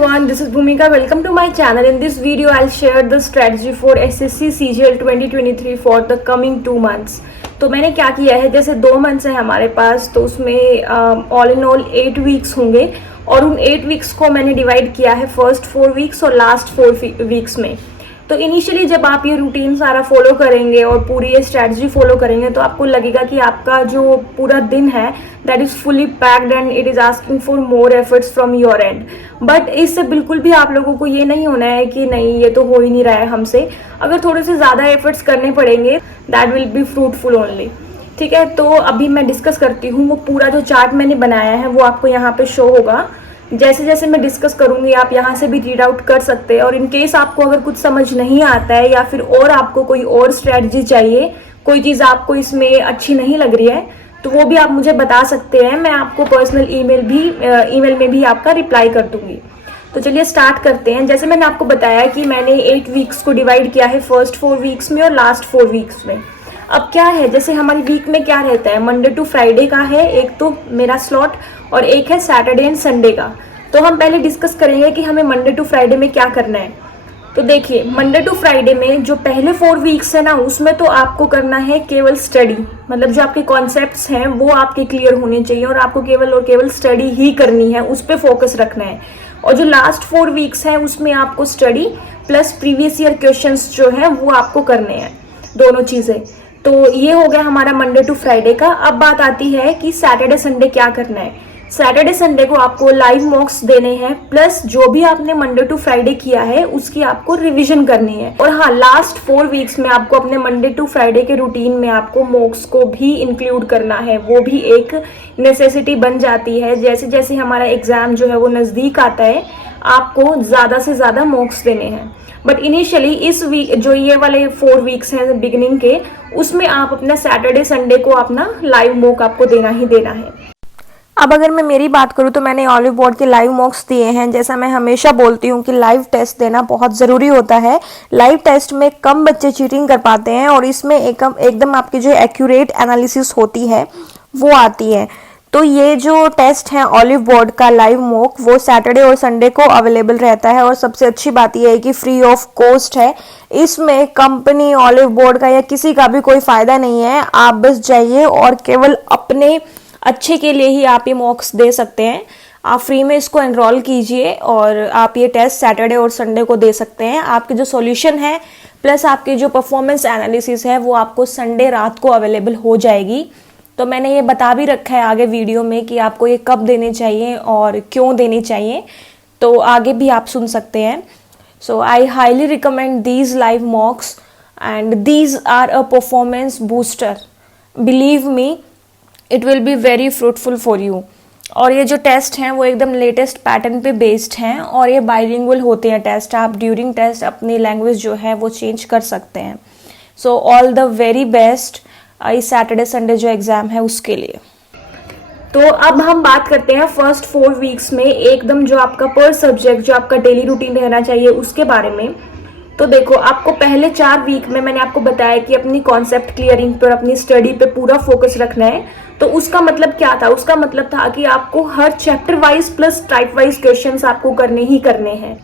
everyone, this is Bhumika. Welcome to my channel. In this video, I'll share the strategy for SSC CGL 2023 for the coming 2 months. तो मैंने क्या किया है, जैसे 2 months है हमारे पास, तो उसमें ऑल इन ऑल 8 वीक्स होंगे और उन 8 वीक्स को मैंने डिवाइड किया है फर्स्ट 4 वीक्स और लास्ट 4 वीक्स में। तो इनिशियली जब आप ये रूटीन सारा फॉलो करेंगे और पूरी ये स्ट्रैटेजी फॉलो करेंगे तो आपको लगेगा कि आपका जो पूरा दिन है that is fully packed and it is asking for more efforts from your and. But इससे बिल्कुल भी आप लोगों को ये नहीं होना है कि नहीं ये तो हो ही नहीं रहा है हमसे। अगर थोड़े से ज़्यादा एफर्ट्स करने पड़ेंगे that will be fruitful only. ठीक है, तो अभी मैं डिस्कस करती हूँ। वो पूरा जो चार्ट मैंने बनाया है वो आपको यहाँ पे शो होगा। जैसे जैसे मैं डिस्कस करूंगी आप यहाँ से भी रीड आउट कर सकते हैं। और इन केस आपको अगर कुछ समझ नहीं आता है या फिर और आपको कोई और स्ट्रैटेजी चाहिए, कोई चीज़ आपको इसमें अच्छी नहीं लग रही है, तो वो भी आप मुझे बता सकते हैं। मैं आपको पर्सनल ईमेल में भी आपका रिप्लाई कर दूंगी। तो चलिए स्टार्ट करते हैं। जैसे मैंने आपको बताया कि मैंने 8 वीक्स को डिवाइड किया है फर्स्ट 4 वीक्स में और लास्ट 4 वीक्स में। अब क्या है, जैसे हमारी वीक में क्या रहता है, मंडे टू फ्राइडे का है एक तो मेरा स्लॉट और एक है सैटरडे एंड संडे का। तो हम पहले डिस्कस करेंगे कि हमें मंडे टू फ्राइडे में क्या करना है। तो देखिए, मंडे टू फ्राइडे में जो पहले 4 वीक्स है ना, उसमें तो आपको करना है केवल स्टडी। मतलब जो आपके कॉन्सेप्ट्स हैं वो आपके क्लियर होने चाहिए और आपको केवल और केवल स्टडी ही करनी है, उस पर फोकस रखना है। और जो लास्ट 4 वीक्स हैं उसमें आपको study plus previous year questions जो हैं वो आपको करने हैं, दोनों चीज़ें। तो ये हो गया हमारा मंडे टू फ्राइडे का। अब बात आती है कि सैटरडे संडे क्या करना है। सैटरडे संडे को आपको लाइव मॉक्स देने हैं प्लस जो भी आपने मंडे टू फ्राइडे किया है उसकी आपको रिवीजन करनी है। और हाँ, लास्ट 4 वीक्स में आपको अपने मंडे टू फ्राइडे के रूटीन में आपको मॉक्स को भी इंक्लूड करना है। वो भी एक नेसेसिटी बन जाती है। जैसे जैसे हमारा एग्जाम जो है वो नज़दीक आता है आपको ज़्यादा से ज़्यादा मॉक्स देने हैं। बट इनिशियली इस वीक जो ये वाले 4 वीक्स हैं बिगिनिंग के, उसमें आप अपना सैटरडे संडे को अपना लाइव मॉक आपको देना ही देना है। अब अगर मैं मेरी बात करूँ तो मैंने ऑलिव बोर्ड के लाइव मॉक्स दिए हैं। जैसा मैं हमेशा बोलती हूँ कि लाइव टेस्ट देना बहुत ज़रूरी होता है। लाइव टेस्ट में कम बच्चे चीटिंग कर पाते हैं और इसमें एकदम आपकी जो एक्यूरेट एनालिसिस होती है वो आती है। तो ये जो टेस्ट है ऑलिव बोर्ड का लाइव मॉक, वो सैटरडे और संडे को अवेलेबल रहता है। और सबसे अच्छी बात यह है कि फ्री ऑफ कॉस्ट है। इसमें कंपनी, ऑलिव बोर्ड का या किसी का भी कोई फ़ायदा नहीं है। आप बस जाइए और केवल अपने अच्छे के लिए ही आप ये मॉक्स दे सकते हैं। आप फ्री में इसको एनरोल कीजिए और आप ये टेस्ट सैटरडे और संडे को दे सकते हैं। आपकी जो सॉल्यूशन है प्लस आपकी जो परफॉर्मेंस एनालिसिस है वो आपको संडे रात को अवेलेबल हो जाएगी। तो मैंने ये बता भी रखा है आगे वीडियो में कि आपको ये कब देने चाहिए और क्यों देने चाहिए, तो आगे भी आप सुन सकते हैं। So I highly recommend these live mocks and these are a performance booster. Believe me, it will be very fruitful for you. और ये जो टेस्ट हैं वो एकदम लेटेस्ट पैटर्न पे बेस्ड हैं और ये बाइलिंगुअल होते हैं टेस्ट। आप ड्यूरिंग टेस्ट अपनी लैंग्वेज जो है वो चेंज कर सकते हैं। So all the very best इस सैटरडे संडे जो एग्ज़ाम है उसके लिए। तो अब हम बात करते हैं फर्स्ट 4 वीक्स में एकदम जो आपका पर सब्जेक्ट जो आपका डेली रूटीन रहना चाहिए उसके बारे में। तो देखो, आपको पहले 4 वीक में मैंने आपको बताया कि अपनी कॉन्सेप्ट क्लियरिंग पर, अपनी स्टडी पे पूरा फोकस रखना है। तो उसका मतलब क्या था? उसका मतलब था कि आपको हर chapter wise plus type wise questions आपको करने ही करने हैं।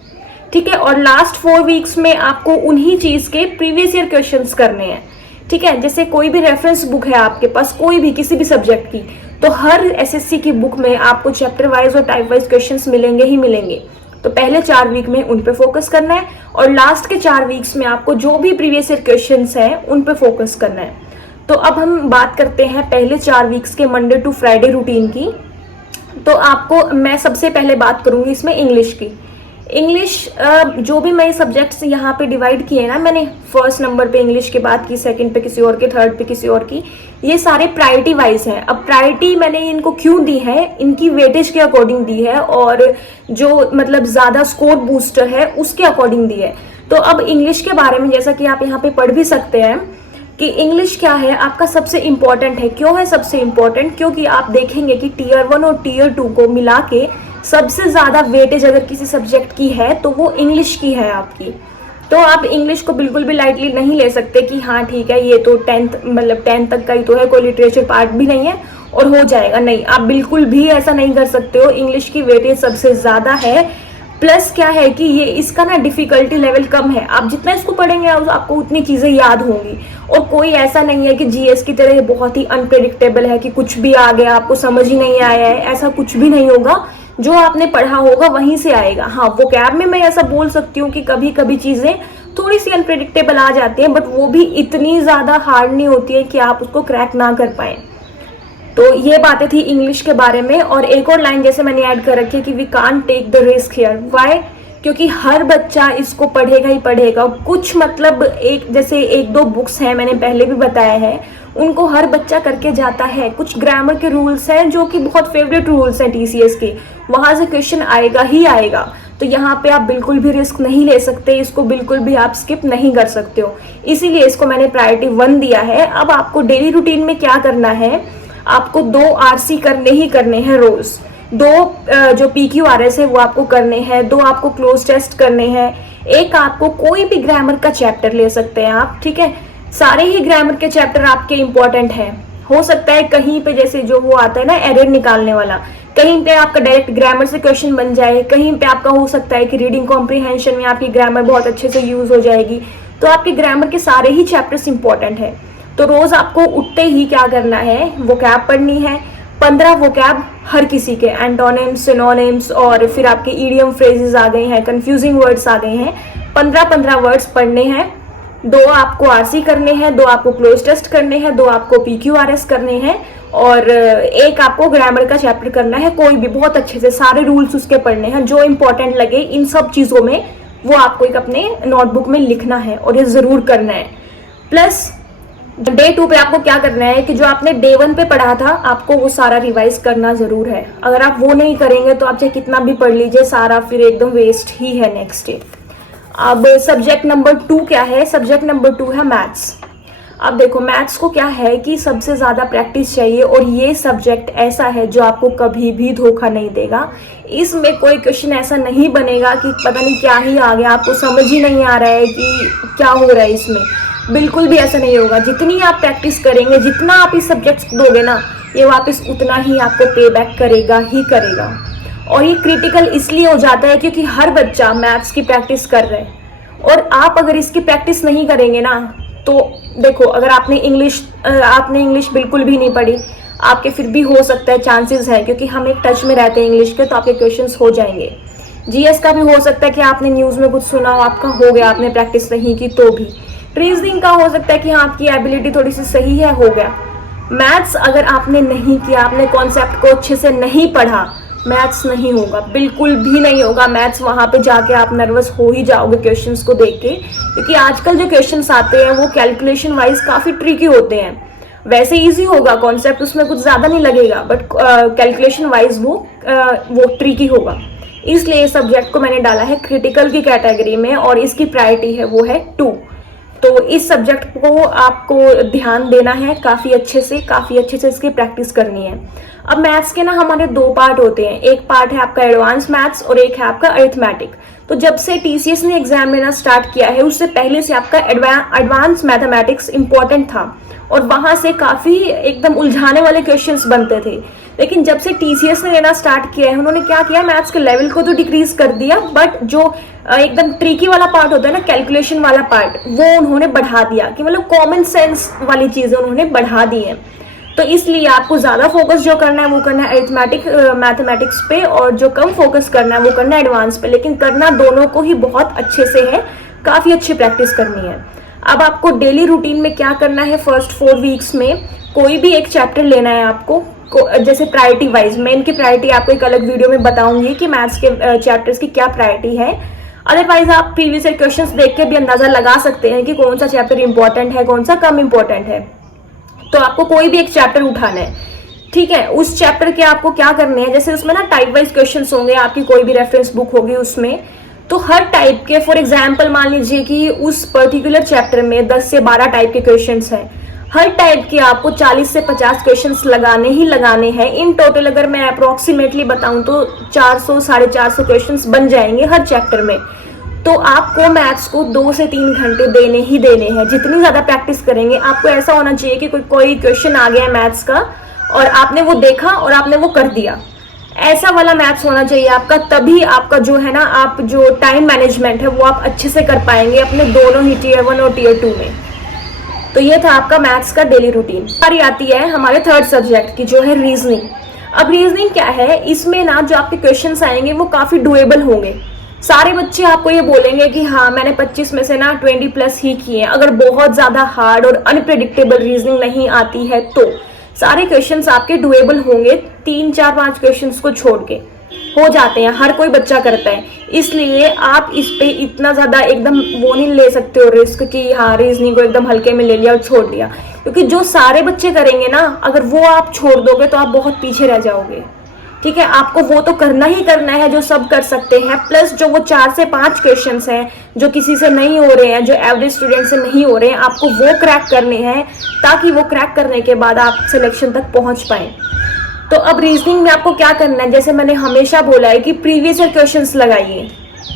ठीक है, और लास्ट 4 वीक्स में आपको उन्हीं चीज़ के प्रीवियस ईयर क्वेश्चंस करने हैं। ठीक है, जैसे कोई भी रेफरेंस बुक है आपके पास, कोई भी किसी भी सब्जेक्ट की, तो हर एसएससी की बुक में आपको चैप्टर वाइज और टाइप वाइज क्वेश्चंस मिलेंगे ही मिलेंगे। तो पहले 4 वीक में उन पे फोकस करना है और लास्ट के 4 वीक्स में आपको जो भी प्रीवियस ईयर क्वेश्चंस हैं उन पे फोकस करना है। तो अब हम बात करते हैं पहले 4 वीक्स के मंडे टू फ्राइडे रूटीन की। तो आपको मैं सबसे पहले बात करूंगी इसमें इंग्लिश की। इंग्लिश जो भी मैं सब्जेक्ट्स यहाँ पे डिवाइड किए ना, मैंने फर्स्ट नंबर पे इंग्लिश की बात की, सेकंड पे किसी और की, थर्ड पे किसी और की, ये सारे प्रायोरिटी वाइज हैं। अब प्रायोरिटी मैंने इनको क्यों दी है, इनकी वेटेज के अकॉर्डिंग दी है और जो मतलब ज़्यादा स्कोर बूस्टर है उसके अकॉर्डिंग दी है। तो अब इंग्लिश के बारे में जैसा कि आप यहाँ पे पढ़ भी सकते हैं कि इंग्लिश क्या है, आपका सबसे इम्पॉर्टेंट है। क्यों है सबसे इम्पॉर्टेंट? क्योंकि आप देखेंगे कि टीयर 1 और टीयर 2 को मिला के सबसे ज़्यादा वेटेज अगर किसी सब्जेक्ट की है तो वो इंग्लिश की है आपकी। तो आप इंग्लिश को बिल्कुल भी लाइटली नहीं ले सकते कि हाँ ठीक है ये तो 10th तक का ही तो है, कोई लिटरेचर पार्ट भी नहीं है और हो जाएगा। नहीं, आप बिल्कुल भी ऐसा नहीं कर सकते हो। इंग्लिश की वेटेज सबसे ज़्यादा है प्लस क्या है कि ये इसका ना डिफिकल्टी लेवल कम है, आप जितना इसको पढ़ेंगे आपको उतनी चीज़ें याद होंगी। और कोई ऐसा नहीं है कि जीएस की तरह बहुत ही अनप्रेडिक्टेबल है कि कुछ भी आ गया आपको समझ ही नहीं आया है, ऐसा कुछ भी नहीं होगा। जो आपने पढ़ा होगा वहीं से आएगा। हाँ, वोकैब में मैं ऐसा बोल सकती हूँ कि कभी कभी चीज़ें थोड़ी सी अनप्रेडिक्टेबल आ जाती हैं, बट वो भी इतनी ज़्यादा हार्ड नहीं होती है कि आप उसको क्रैक ना कर पाएँ। तो ये बातें थी इंग्लिश के बारे में। और एक और लाइन जैसे मैंने ऐड कर रखी है कि we can't take the risk here. Why? क्योंकि हर बच्चा इसको पढ़ेगा ही पढ़ेगा। कुछ मतलब एक जैसे एक दो बुक्स हैं, मैंने पहले भी बताया है, उनको हर बच्चा करके जाता है। कुछ ग्रामर के रूल्स हैं जो कि बहुत फेवरेट रूल्स हैं टीसीएस के, वहाँ से क्वेश्चन आएगा ही आएगा। तो यहाँ पे आप बिल्कुल भी रिस्क नहीं ले सकते, इसको बिल्कुल भी आप स्किप नहीं कर सकते हो, इसीलिए इसको मैंने प्रायोरिटी 1 दिया है। अब आपको डेली रूटीन में क्या करना है, आपको 2 आरसी करने ही करने हैं रोज। 2 जो पीक्यूआरएस है वो आपको करने हैं, 2 आपको क्लोज टेस्ट करने हैं, एक आपको कोई भी ग्रामर का चैप्टर ले सकते हैं आप, ठीक है। सारे ही ग्रामर के चैप्टर आपके इंपॉर्टेंट हैं। हो सकता है कहीं पे जैसे जो वो आता है ना एरर निकालने वाला, कहीं पे आपका डायरेक्ट ग्रामर से क्वेश्चन बन जाए, कहीं पे आपका हो सकता है कि रीडिंग कॉम्प्रिहेंशन में आपकी ग्रामर बहुत अच्छे से यूज हो जाएगी। तो आपके ग्रामर के सारे ही चैप्टर्स इंपॉर्टेंट है। तो रोज आपको उठते ही क्या करना है, वोकैब पढ़नी है। 15 वोकैब हर किसी के, एंटोनिम्स, सिनोनिम्स, और फिर आपके ईडियम फ्रेजेस आ गए हैं, कंफ्यूजिंग वर्ड्स आ गए हैं। 15 वर्ड्स पढ़ने हैं। 2 आपको आरसी करने हैं, 2 आपको क्लोज टेस्ट करने हैं, 2 आपको पीक्यूआरएस करने हैं, और एक आपको ग्रामर का चैप्टर करना है। कोई भी बहुत अच्छे से सारे रूल्स उसके पढ़ने हैं, जो इंपॉर्टेंट लगे इन सब चीज़ों में वो आपको एक अपने नोटबुक में लिखना है, और ये ज़रूर करना है। प्लस डे 2 पे आपको क्या करना है कि जो आपने डे 1 पे पढ़ा था आपको वो सारा रिवाइज करना जरूर है। अगर आप वो नहीं करेंगे तो आप चाहे कितना भी पढ़ लीजिए, सारा फिर एकदम वेस्ट ही है नेक्स्ट डे। अब सब्जेक्ट नंबर 2 क्या है, सब्जेक्ट नंबर 2 है मैथ्स। अब देखो मैथ्स को क्या है कि सबसे ज़्यादा प्रैक्टिस चाहिए, और ये सब्जेक्ट ऐसा है जो आपको कभी भी धोखा नहीं देगा। इसमें कोई क्वेश्चन ऐसा नहीं बनेगा कि पता नहीं क्या ही आ गया, आपको समझ ही नहीं आ रहा है कि क्या हो रहा है इसमें, बिल्कुल भी ऐसा नहीं होगा। जितनी आप प्रैक्टिस करेंगे, जितना आप इस सब्जेक्ट्स को दोगे ना, ये वापस उतना ही आपको पे बैक करेगा ही करेगा। और ये क्रिटिकल इसलिए हो जाता है क्योंकि हर बच्चा मैथ्स की प्रैक्टिस कर रहा है, और आप अगर इसकी प्रैक्टिस नहीं करेंगे ना, तो देखो अगर आपने इंग्लिश बिल्कुल भी नहीं पढ़ी, आपके फिर भी हो सकता है, चांसेस है, क्योंकि हम एक टच में रहते हैं इंग्लिश के, तो आपके क्वेश्चंस हो जाएंगे। जीएस का भी हो सकता है कि आपने न्यूज़ में कुछ सुना हो, आपका हो गया, आपने प्रैक्टिस नहीं की तो भी। रीजनिंग का हो सकता है कि हाँ आपकी एबिलिटी थोड़ी सी सही है, हो गया। मैथ्स अगर आपने नहीं किया, आपने कॉन्सेप्ट को अच्छे से नहीं पढ़ा, मैथ्स नहीं होगा, बिल्कुल भी नहीं होगा मैथ्स। वहाँ पे जाके आप नर्वस हो ही जाओगे क्वेश्चंस को देख के, क्योंकि आजकल जो क्वेश्चंस आते हैं वो कैलकुलेशन वाइज काफ़ी ट्रिकी होते हैं। वैसे इजी होगा कॉन्सेप्ट, उसमें कुछ ज़्यादा नहीं लगेगा, बट कैलकुलेशन वाइज वो ट्रिकी होगा। इसलिए इस सब्जेक्ट को मैंने डाला है क्रिटिकल की कैटेगरी में, और इसकी प्रायोरिटी है वो है 2। तो इस सब्जेक्ट को आपको ध्यान देना है काफ़ी अच्छे से इसकी प्रैक्टिस करनी है। अब मैथ्स के ना हमारे 2 पार्ट होते हैं, एक पार्ट है आपका एडवांस मैथ्स और एक है आपका अरिथमेटिक। तो जब से टीसीएस ने एग्जाम लेना स्टार्ट किया है, उससे पहले से आपका एडवांस मैथमेटिक्स इंपॉर्टेंट था, और वहाँ से काफ़ी एकदम उलझाने वाले क्वेश्चंस बनते थे। लेकिन जब से टीसीएस ने लेना स्टार्ट किया है, उन्होंने क्या किया, मैथ्स के लेवल को तो डिक्रीज कर दिया, बट जो एकदम ट्रिकी वाला पार्ट होता है ना, कैलकुलेशन वाला पार्ट, वो उन्होंने बढ़ा दिया, कि मतलब कॉमन सेंस वाली चीज़ें उन्होंने बढ़ा दी हैं। तो इसलिए आपको ज़्यादा फोकस जो करना है वो करना है अरिथमेटिक मैथमेटिक्स पे, और जो कम फोकस करना है वो करना है एडवांस पे, लेकिन करना दोनों को ही बहुत अच्छे से है, काफ़ी अच्छी प्रैक्टिस करनी है। अब आपको डेली रूटीन में क्या करना है, फर्स्ट 4 वीक्स में कोई भी एक चैप्टर लेना है आपको, जैसे प्रायोरिटी वाइज। मैं इनकी प्रायोरिटी आपको एक अलग वीडियो में बताऊंगी कि मैथ्स के चैप्टर्स की क्या प्रायोरिटी है। अदरवाइज आप प्रीवियस ईयर क्वेश्चंस देख के भी अंदाजा लगा सकते हैं कि कौन सा चैप्टर इंपॉर्टेंट है, कौन सा कम इंपॉर्टेंट है। तो आपको कोई भी एक चैप्टर उठाना है, ठीक है। उस चैप्टर के आपको क्या करने हैं, जैसे उसमें ना टाइप वाइज क्वेश्चंस होंगे, आपकी कोई भी रेफरेंस बुक होगी उसमें, तो हर टाइप के, फॉर एग्जाम्पल मान लीजिए कि उस पर्टिकुलर चैप्टर में 10 से 12 टाइप के क्वेश्चंस हैं, हर टाइप के आपको 40 से 50 क्वेश्चंस लगाने ही लगाने हैं। इन टोटल अगर मैं अप्रोक्सीमेटली बताऊं तो 400 साढ़े 400 क्वेश्चंस बन जाएंगे हर चैप्टर में। तो आपको मैथ्स को 2 से 3 घंटे देने ही देने हैं। जितनी ज़्यादा प्रैक्टिस करेंगे, आपको ऐसा होना चाहिए कि कोई क्वेश्चन आ गया है मैथ्स का और आपने वो देखा और आपने वो कर दिया, ऐसा वाला मैथ्स होना चाहिए आपका, तभी आपका जो है ना, आप जो टाइम मैनेजमेंट है वो आप अच्छे से कर पाएंगे अपने दोनों ही टीयर 1 और टीयर 2 में। तो ये था आपका मैथ्स का डेली रूटीन। बारी आती है हमारे थर्ड सब्जेक्ट की, जो है रीजनिंग। अब रीजनिंग क्या है, इसमें ना जो आपके क्वेश्चंस आएंगे वो काफ़ी डुएबल होंगे। सारे बच्चे आपको ये बोलेंगे कि हाँ मैंने 25 में से ना 20 प्लस ही किए हैं। अगर बहुत ज़्यादा हार्ड और अनप्रेडिक्टेबल रीजनिंग नहीं आती है तो सारे क्वेश्चंस आपके डुएबल होंगे, 3 4 5 क्वेश्चंस को छोड़ के हो जाते हैं, हर कोई बच्चा करता है। इसलिए आप इस पे इतना ज़्यादा एकदम वो नहीं ले सकते हो रिस्क कि हाँ रीजनिंग को एकदम हल्के में ले लिया और छोड़ दिया, क्योंकि जो सारे बच्चे करेंगे ना, अगर वो आप छोड़ दोगे तो आप बहुत पीछे रह जाओगे। ठीक है, आपको वो तो करना ही करना है जो सब कर सकते हैं, प्लस जो वो 4 से 5 क्वेश्चंस हैं जो किसी से नहीं हो रहे हैं, जो एवरेज स्टूडेंट से नहीं हो रहे हैं, आपको वो क्रैक करने हैं, ताकि वो क्रैक करने के बाद आप सिलेक्शन तक पहुंच पाए। तो अब रीजनिंग में आपको क्या करना है, जैसे मैंने हमेशा बोला है कि प्रीवियस ईयर क्वेश्चंस लगाइए।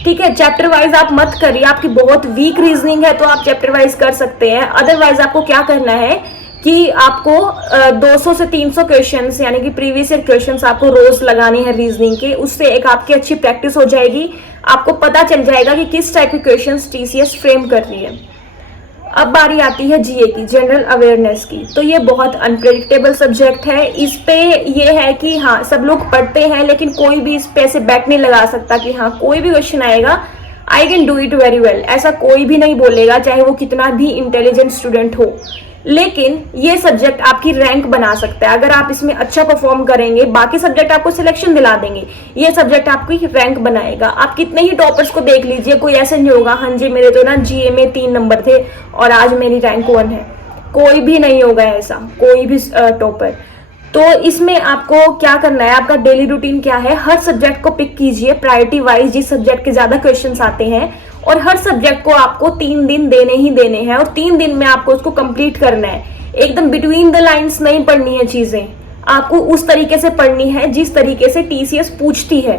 ठीक है, चैप्टर वाइज आप मत करिए, आपकी बहुत वीक रीजनिंग है तो आप चैप्टर वाइज कर सकते हैं। अदरवाइज आपको क्या करना है कि आपको 200 से 300 क्वेश्चंस यानी कि प्रीवियस ईयर क्वेश्चंस आपको रोज लगाने हैं रीजनिंग के। उससे एक आपकी अच्छी प्रैक्टिस हो जाएगी, आपको पता चल जाएगा कि किस टाइप के क्वेश्चंस टीसीएस फ्रेम कर रही है। अब बारी आती है जीए की, जनरल अवेयरनेस की। तो ये बहुत अनप्रेडिक्टेबल सब्जेक्ट है। इस पे ये है कि हाँ सब लोग पढ़ते हैं, लेकिन कोई भी इस पे ऐसे बैट नहीं लगा सकता कि हाँ कोई भी क्वेश्चन आएगा I can do it very well, ऐसा कोई भी नहीं बोलेगा, चाहे वो कितना भी इंटेलिजेंट स्टूडेंट हो। लेकिन ये सब्जेक्ट आपकी रैंक बना सकता है। अगर आप इसमें अच्छा परफॉर्म करेंगे, बाकी सब्जेक्ट आपको सिलेक्शन दिला देंगे, ये सब्जेक्ट आपकी रैंक बनाएगा। आप कितने ही टॉपर्स को देख लीजिए, कोई ऐसे नहीं होगा हाँ जी मेरे तो ना जीए में 3 नंबर थे और आज मेरी रैंक 1 है, कोई भी नहीं होगा ऐसा, कोई भी टॉपर। तो इसमें आपको क्या करना है, आपका डेली रूटीन क्या है, हर सब्जेक्ट को पिक कीजिए प्रायोरिटी वाइज, जिस सब्जेक्ट के ज्यादा क्वेश्चंस आते हैं, और हर सब्जेक्ट को आपको 3 दिन देने ही देने हैं, और 3 दिन में आपको उसको कंप्लीट करना है। एकदम बिटवीन द लाइंस नहीं पढ़नी है चीजें, आपको उस तरीके से पढ़नी है जिस तरीके से टीसीएस पूछती है।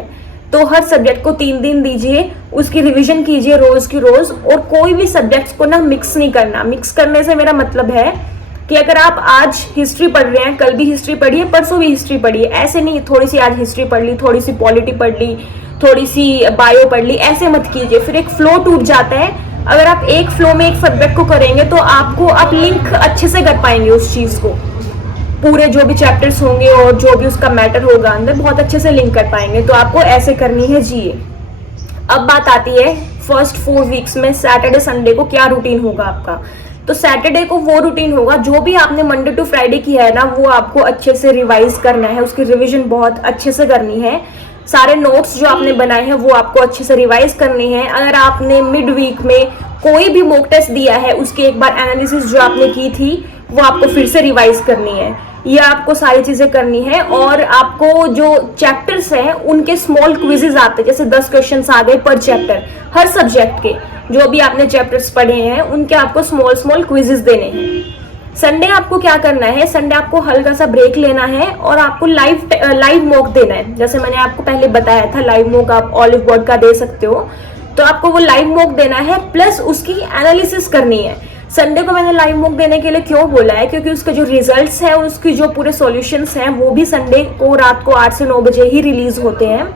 तो हर सब्जेक्ट को 3 दिन दीजिए, उसकी रिवीजन कीजिए रोज की रोज, और कोई भी सब्जेक्ट्स को ना मिक्स नहीं करना। मिक्स करने से मेरा मतलब है कि अगर आप आज हिस्ट्री पढ़ रहे हैं, कल भी हिस्ट्री पढ़िए, परसों भी हिस्ट्री पढ़िए, ऐसे नहीं थोड़ी सी आज हिस्ट्री पढ़ ली, थोड़ी सी पॉलिटी पढ़ ली, थोड़ी सी बायो पढ़ ली, ऐसे मत कीजिए, फिर एक फ्लो टूट जाता है। अगर आप एक फ्लो में एक सब्जेक्ट को करेंगे तो आप लिंक अच्छे से कर पाएंगे उस चीज को, पूरे जो भी चैप्टर्स होंगे और जो भी उसका मैटर होगा अंदर बहुत अच्छे से लिंक कर पाएंगे। तो आपको ऐसे करनी है जीए। अब बात आती है फर्स्ट 4 वीक्स में सैटरडे संडे को क्या रूटीन होगा आपका। तो सैटरडे को वो रूटीन होगा जो भी आपने मंडे टू फ्राइडे किया है ना, वो आपको अच्छे से रिवाइज करना है, उसकी रिवीजन बहुत अच्छे से करनी है। सारे नोट्स जो आपने बनाए हैं वो आपको अच्छे से रिवाइज करने हैं। अगर आपने मिड वीक में कोई भी मॉक टेस्ट दिया है, उसकी एक बार एनालिसिस जो आपने की थी वो आपको फिर से रिवाइज करनी है। ये आपको सारी चीजें करनी है। और आपको जो चैप्टर्स हैं उनके स्मॉल क्विजेज आते हैं, जैसे 10 क्वेश्चंस आ गए पर चैप्टर, हर सब्जेक्ट के जो भी आपने चैप्टर्स पढ़े हैं उनके आपको स्मॉल क्विजेज देने हैं। संडे आपको क्या करना है, संडे आपको हल्का सा ब्रेक लेना है और आपको लाइव मॉक देना है। जैसे मैंने आपको पहले बताया था, लाइव मॉक आप ऑलिव बोर्ड का दे सकते हो, तो आपको वो लाइव मॉक देना है, प्लस उसकी एनालिसिस करनी है। संडे को मैंने लाइव मॉक देने के लिए क्यों बोला है, क्योंकि उसके जो रिजल्ट्स हैं, उसकी जो पूरे सॉल्यूशंस हैं, वो भी संडे को रात को 8 से 9 बजे ही रिलीज होते हैं।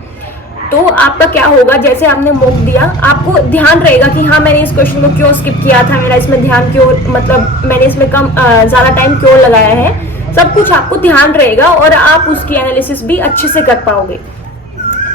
तो आपका क्या होगा, जैसे आपने मॉक दिया, आपको ध्यान रहेगा कि हाँ मैंने इस क्वेश्चन को क्यों स्किप किया था, मेरा इसमें ध्यान क्यों, मतलब मैंने इसमें ज़्यादा टाइम क्यों लगाया है, सब कुछ आपको ध्यान रहेगा और आप उसकी एनालिसिस भी अच्छे से कर पाओगे।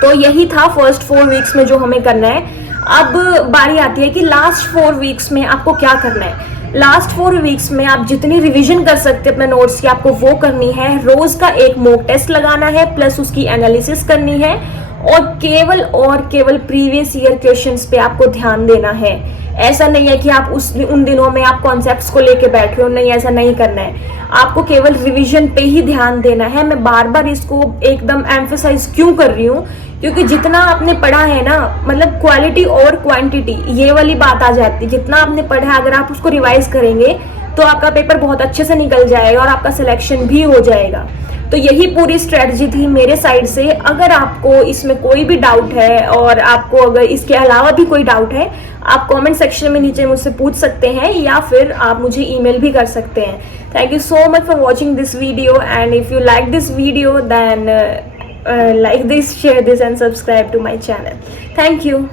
तो यही था फर्स्ट 4 वीक्स में जो हमें करना है। अब बारी आती है कि लास्ट 4 वीक्स में आपको क्या करना है। लास्ट 4 वीक्स में आप जितनी रिवीजन कर सकते हैं अपने नोट्स की, आपको वो करनी है। रोज का एक मॉक टेस्ट लगाना है, प्लस उसकी एनालिसिस करनी है, और केवल प्रीवियस ईयर क्वेश्चंस पे आपको ध्यान देना है। ऐसा नहीं है कि आप उन दिनों में आप कॉन्सेप्ट्स को लेके बैठे हो, नहीं, ऐसा नहीं करना है। आपको केवल रिवीजन पे ही ध्यान देना है। मैं बार बार इसको एकदम एम्फेसाइज क्यों कर रही हूँ, क्योंकि जितना आपने पढ़ा है ना, मतलब क्वालिटी और क्वांटिटी ये वाली बात आ जाती है। जितना आपने पढ़ा है अगर आप उसको रिवाइज करेंगे तो आपका पेपर बहुत अच्छे से निकल जाएगा और आपका सिलेक्शन भी हो जाएगा। तो यही पूरी स्ट्रेटजी थी मेरे साइड से। अगर आपको इसमें कोई भी डाउट है और आपको अगर इसके अलावा भी कोई डाउट है, आप कमेंट सेक्शन में नीचे मुझसे पूछ सकते हैं या फिर आप मुझे ईमेल भी कर सकते हैं। Thank you so much for watching this video, and if you like this video then like this, share this and subscribe to my channel. Thank you.